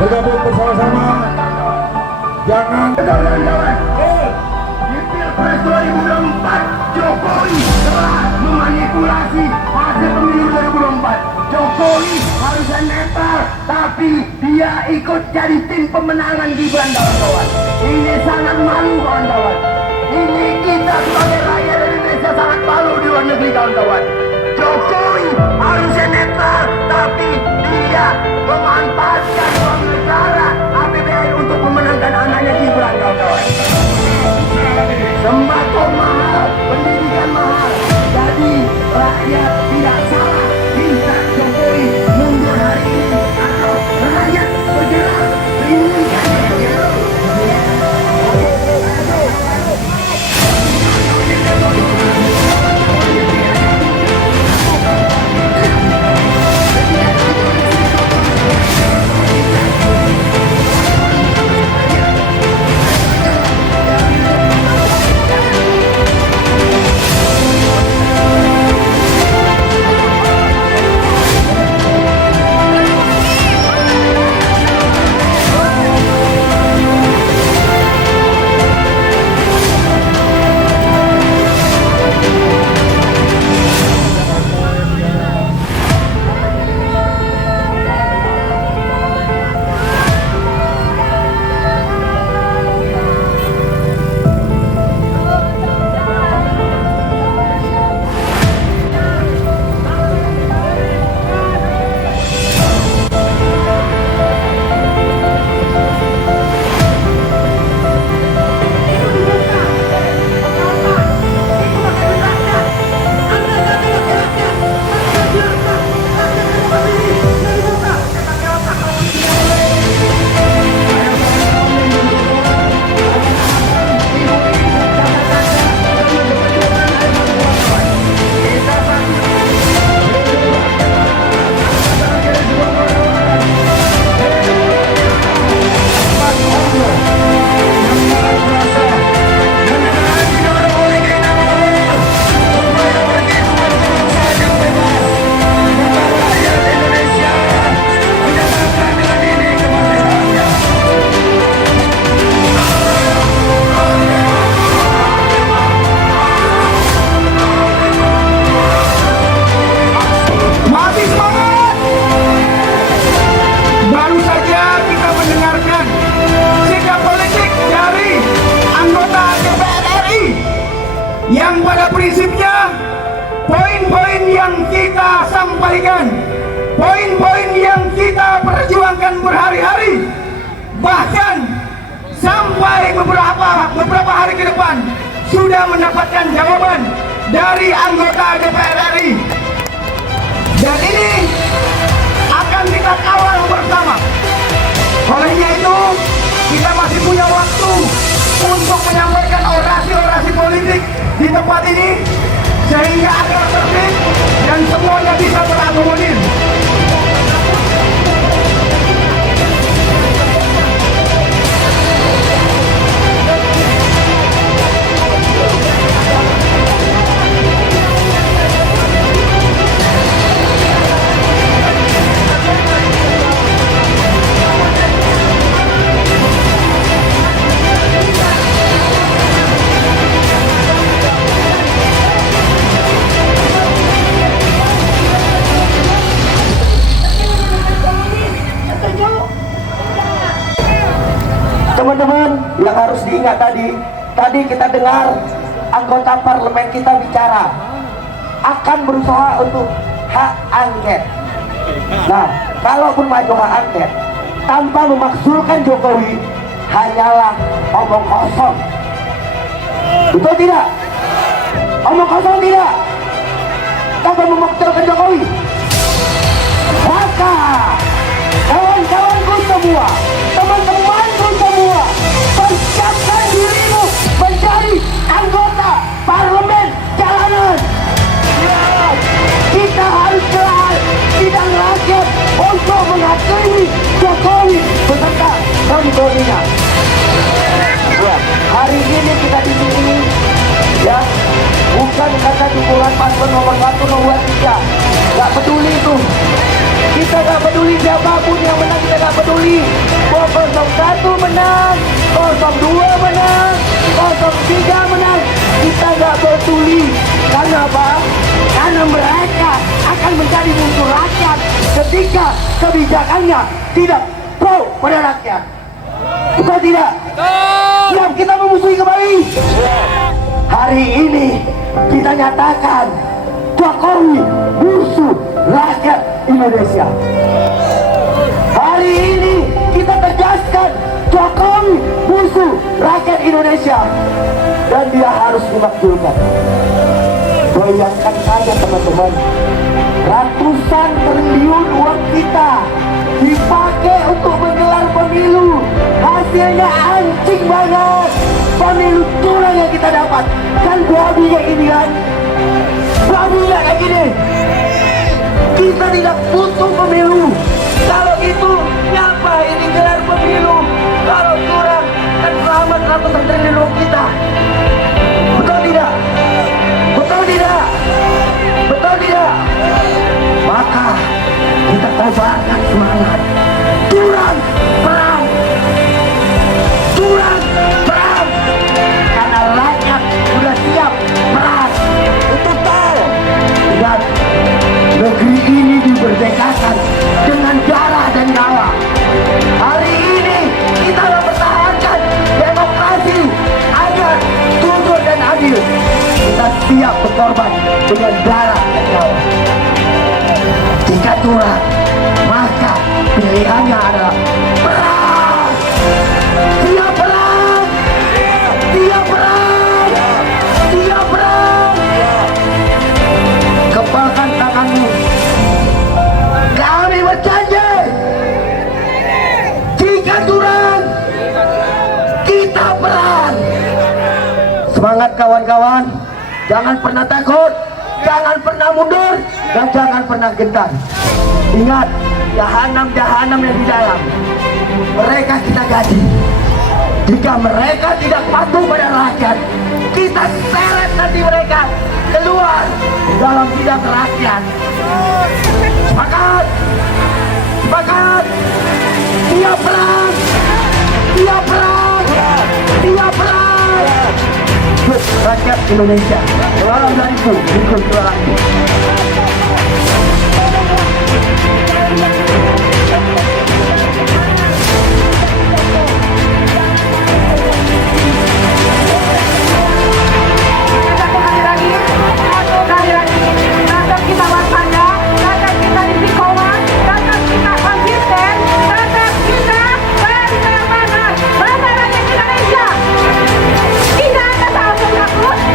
bergabung bersama-sama. Jangan kawan-kawan. Di Pilpres 2024 Jokowi telah memanipulasi hasil pemilu 2024. Jokowi harusnya netral, tapi dia ikut jadi tim pemenangan Gibran, kawan-kawan. Ini sangat malu, kawan-kawan. Ini kita sebagai rakyat Indonesia sangat malu di luar negeri, kawan-kawan. Jokowi harusnya netral, tapi dia memanfaatkan uang negara APBN untuk memenangkan anaknya Gibran, kawan-kawan. Sembako mahal, pendidikan mahal, jadi rakyat tidak salah minta Jokowi mundur hari ini atau rakyat bergerak menginginkan yang pada prinsipnya poin-poin yang kita sampaikan, poin-poin yang kita perjuangkan berhari-hari, bahkan sampai beberapa hari ke depan sudah mendapatkan jawaban dari anggota DPR RI. Dan ini akan kita kawal bersama. Olehnya itu, kita masih punya waktu untuk menyampaikan orasi-orasi politik di tempat ini sehingga agar tertib dan semuanya bisa terakomodir. Teman-teman, yang harus diingat tadi kita dengar anggota parlemen kita bicara akan berusaha untuk hak angket. Nah, kalaupun maju hak angket tanpa memakzulkan Jokowi hanyalah omong kosong. Betul tidak? Omong kosong tidak? Tanpa memakzulkan Jokowi. Maka kawan-kawanku semua, teman-temanku semua, persiapkan dirimu menjadi anggota parlemen jalanan. Kita harus kelar sidang rakyat untuk menghakimi Jokowi beserta kawan-kawannya. Hari ini kita di sini, ya, bukan karena dukungan paslon nomor 1, nomor 3, nggak peduli itu. Kita gak peduli siapapun yang menang, kita gak peduli. 01 menang, 02 menang, 03 menang, kita gak peduli. Karena apa? Karena mereka akan menjadi musuh rakyat ketika kebijakannya tidak pro pada rakyat. Betul tidak? Siap kita memusuhi kembali. Hari ini kita nyatakan Jokowi musuh rakyat Indonesia. Hari ini kita tegaskan Jokowi musuh rakyat Indonesia dan dia harus dimakzulkan. Bayangkan saja teman-teman, ratusan triliun uang kita dipakai untuk menggelar pemilu, hasilnya anjing banget. Pemilu curang yang kita dapat, kan babi kayak gini kan, babi kayak gini. Kita tidak butuh pemilu. Kalau itu nyapa ini gelar pemilu? Kalau curang kan selamat ratusan triliun uang kita. Betul tidak? Betul tidak? Betul tidak? Maka kita kobarkan semangat. Curang perang, curang perang. Karena rakyat sudah siap perang. Untuk tahu, lihat, negeri ini dimerdekakan dengan darah dan nyawa. Hari ini kita mempertahankan demokrasi agar jujur dan adil. Kita siap berkorban dengan darah dan nyawa. Jika curang, maka pilihannya adalah perang. Siap perang, siap perang, siap perang. Kepalkan tanganmu. Kami berjanji, jika curang, kita perang. Semangat kawan-kawan, jangan pernah takut, jangan pernah mundur, dan jangan pernah gentar. Ingat, jahanam-jahanam yang di dalam, mereka kita gaji. Jika mereka tidak patuh pada rakyat, kita seret nanti mereka keluar dalam sidang rakyat. Sepakat, sepakat, siap perang, siap perang, siap perang. Hidup rakyat Indonesia. Salam dari itu, hidup lagi.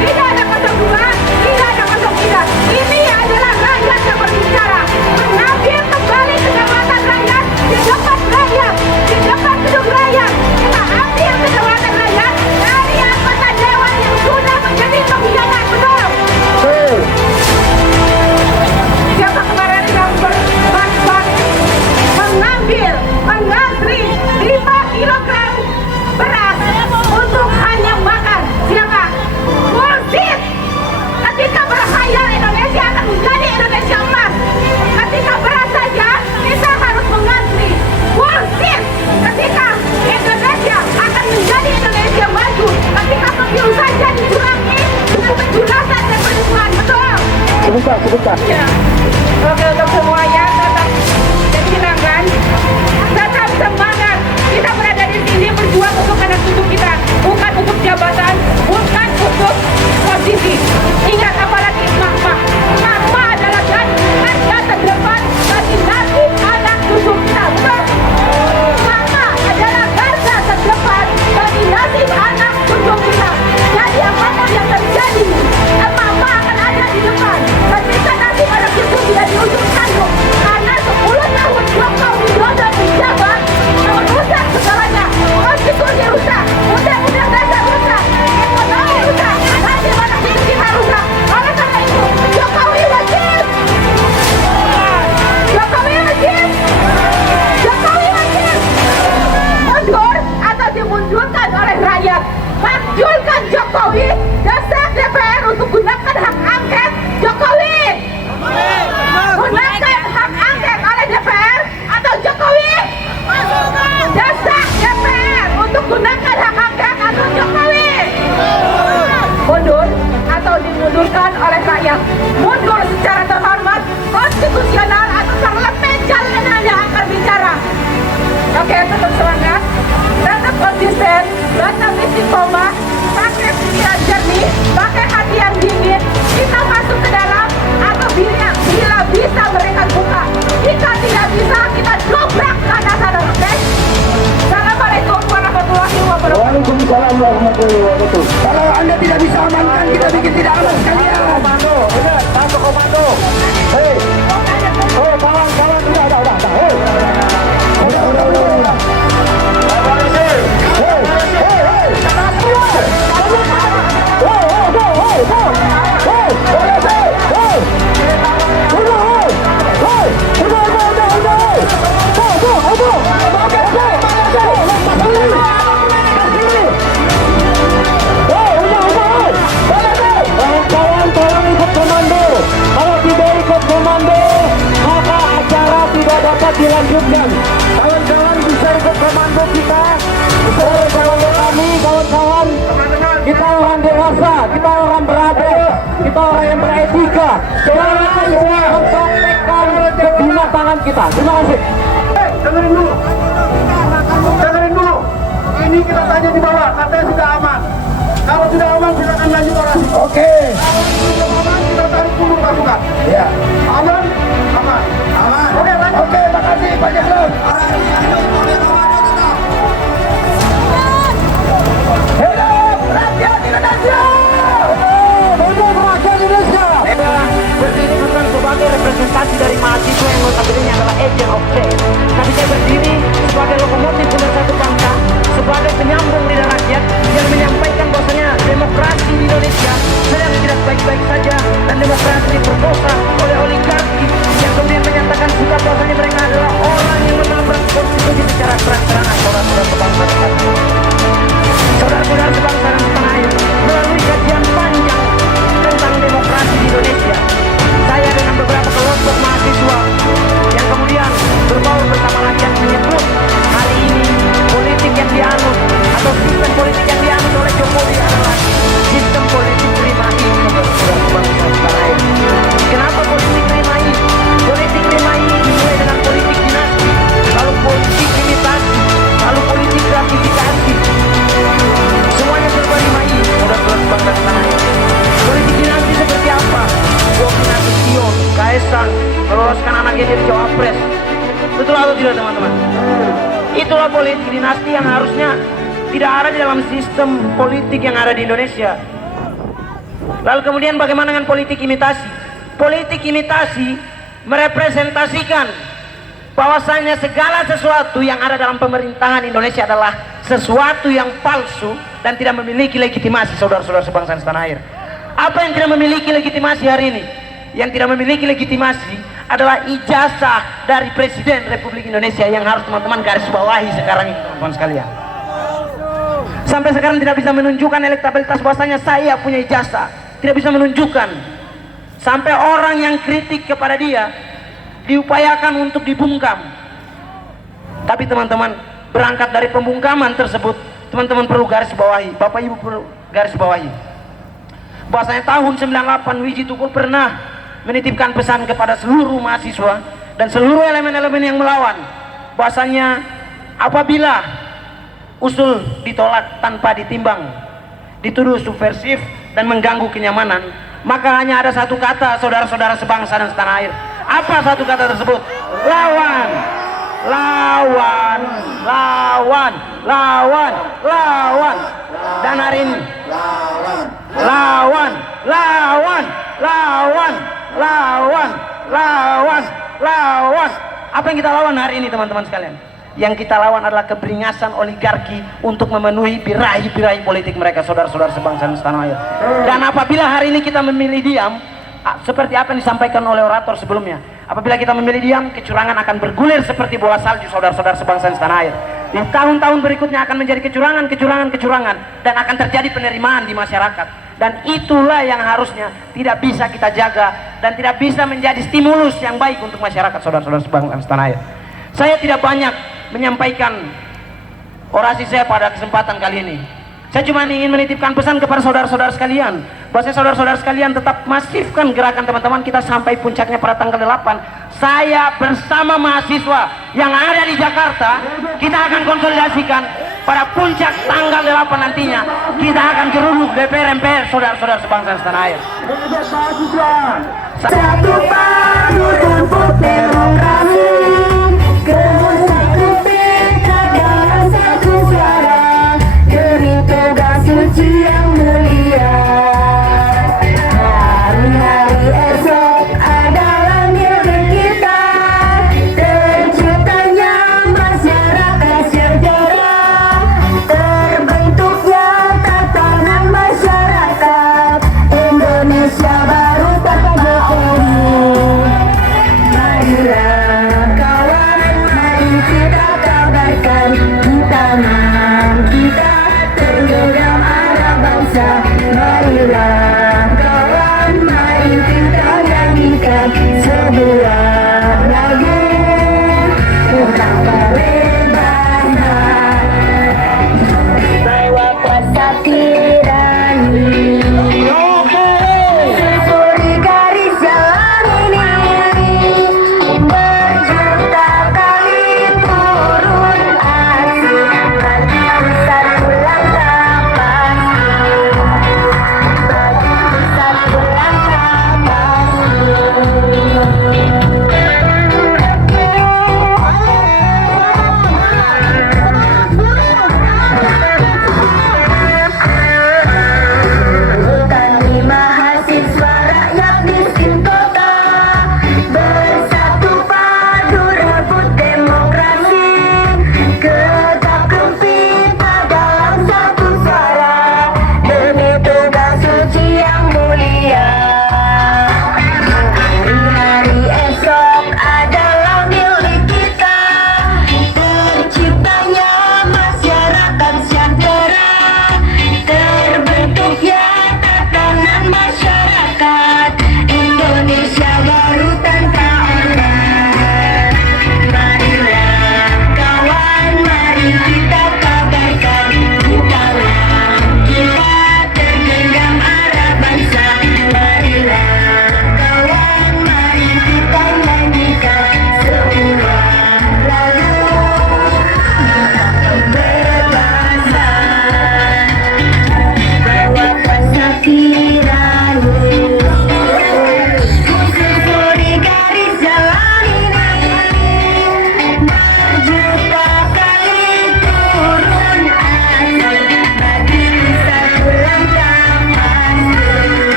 Tidak ada 02, tidak ada 03, ini adalah Waalaikumsalam warahmatullahi wabarakatuh. Kalau Anda tidak bisa amankan, kita bikin tidak aman sekalian. Komando, benar, satu komando. Hei, oh kawan-kawan, udah. Hei, udah. Kawan-kawan, tolong ikut komando. Kalau tidak ikut komando, maka acara tidak dapat dilanjutkan. Kawan-kawan bisa ikut komando kita. Bisa ikut komando kami, kawan-kawan. Kita orang dewasa, kita orang beradab, kita orang yang beretika. Jangan mempraktekkan kebinatangan kita. Terima kasih. Dengerin dulu. Ini kita tanya di bawah, katanya sudah aman. Kalau sudah aman, silakan lanjut orasi. Oke. Kalau sudah aman, kita tarik dulu pasukan. Ya. Aman. Oke, lanjut. Oke, makasih Pak Jaslon. Hidup rakyat Indonesia. Hidup rakyat Indonesia. Berdiri bukan sebagai representasi dari mahasiswa yang notabene adalah agent of change. Tapi saya berdiri sebagai lokomotif pemersatu bangsa, sebagai penyambung lidah rakyat yang menyampaikan bahwasanya demokrasi di Indonesia sedang tidak baik-baik saja, dan demokrasi diperkosa oleh oligarki yang kemudian menyatakan sikap bahwasanya mereka adalah orang yang menabrak konstitusi secara terang-terangan. Saudara-saudara sebangsa dan setanah air, melalui kajian panjang tentang demokrasi di Indonesia, saya dengan beberapa kelompok mahasiswa yang kemudian berbaur bersama rakyat menyebut hari ini politik yang dianut atau sistem politik yang dianut oleh Jokowi adalah sistem politik Rimahi. Kenapa politik Rimahi? Politik Rimahi dimulai dengan politik dinasti, lalu politik imitasi, lalu politik gratifikasi. Semuanya serba Rimahi. Saudara-saudara tanah air. Politik dinasti seperti apa? Bobi Nasution, Kaesang meloloskan anaknya jadi cawapres. Betul atau tidak teman-teman? Itulah politik dinasti yang harusnya tidak ada di dalam sistem politik yang ada di Indonesia. Lalu kemudian bagaimana dengan politik imitasi? Politik imitasi merepresentasikan bahwasanya segala sesuatu yang ada dalam pemerintahan Indonesia adalah sesuatu yang palsu dan tidak memiliki legitimasi. Saudara-saudara sebangsa dan setanah air, apa yang tidak memiliki legitimasi hari ini? Yang tidak memiliki legitimasi adalah ijazah dari Presiden Republik Indonesia yang harus teman-teman garis bawahi sekarang ini, teman-teman sekalian. Sampai sekarang tidak bisa menunjukkan elektabilitas bahwasanya saya punya ijazah, tidak bisa menunjukkan. Sampai orang yang kritik kepada dia diupayakan untuk dibungkam. Tapi teman-teman, berangkat dari pembungkaman tersebut, teman-teman perlu garis bawahi, Bapak Ibu perlu garis bawahi bahwasanya tahun 98 Wiji Tukul pernah menitipkan pesan kepada seluruh mahasiswa dan seluruh elemen-elemen yang melawan bahwasanya apabila usul ditolak tanpa ditimbang, dituduh subversif dan mengganggu kenyamanan, maka hanya ada satu kata, saudara-saudara sebangsa dan setanah air. Apa satu kata tersebut? Lawan, lawan, lawan, lawan, lawan. Dan hari ini lawan, lawan, lawan, lawan, lawan, lawan. Apa yang kita lawan hari ini teman-teman sekalian? Yang kita lawan adalah keberingasan oligarki untuk memenuhi birahi-birahi politik mereka, saudara-saudara sebangsa dan setanah air. Dan apabila hari ini kita memilih diam, seperti apa yang disampaikan oleh orator sebelumnya, apabila kita memilih diam, kecurangan akan bergulir seperti bola salju, saudara-saudara sebangsa dan setanah air. Di tahun-tahun berikutnya akan menjadi kecurangan dan akan terjadi penerimaan di masyarakat. Dan itulah yang harusnya tidak bisa kita jaga dan tidak bisa menjadi stimulus yang baik untuk masyarakat, saudara-saudara sebangsa dan setanah air. Saya tidak banyak menyampaikan orasi saya pada kesempatan kali ini. Saya cuma ingin menitipkan pesan kepada saudara-saudara sekalian, bahwa saudara-saudara sekalian tetap masifkan gerakan teman-teman kita sampai puncaknya pada tanggal 8. Saya bersama mahasiswa yang ada di Jakarta, kita akan konsolidasikan pada puncak tanggal 8 nantinya. Kita akan geruduk DPR MPR, saudara-saudara sebangsa dan setanah air. Satu padu untuk demokrasi.